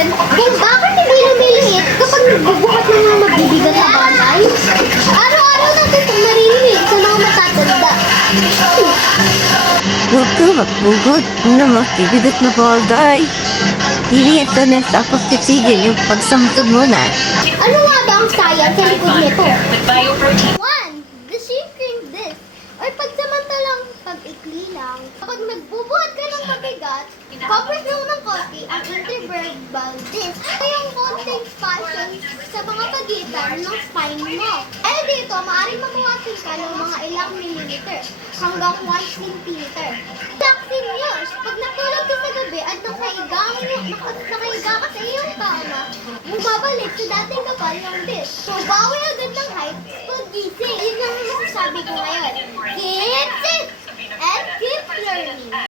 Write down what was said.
7 kung bakit hindi lumiliit kapag nagbubuhat ng mga mabibigat na bagay. Araw-araw natin itong maririnig sa mga matatanda. Huwag ka magbugot na mabibigat na bagay. Hindi ito na tapos titigil yung pagsamtod mo na. Ano nga ba ang science sa likod nito? with bioprotein. 1. The shrinking disc or pagsamantalang pag-ikli lang. Kapag nagbubuhat ka ng mabigat, coverage mo ng konti ang intervertebral disc. Ito yung konting spasm sa mga pagitan ng spine mo. Eh dito, maaaring mabuhatin ka ng mga ilang millimeter hanggang 1 centimeter. Relaxin yun. Pag natulog ka sa gabi at nakahiga ka sa iyong kama, bumabalik sa dating kapal yung disc. So, bawi agad ng height pag gising. Yun ang masasabi ko ngayon. Keep fit and keep learning.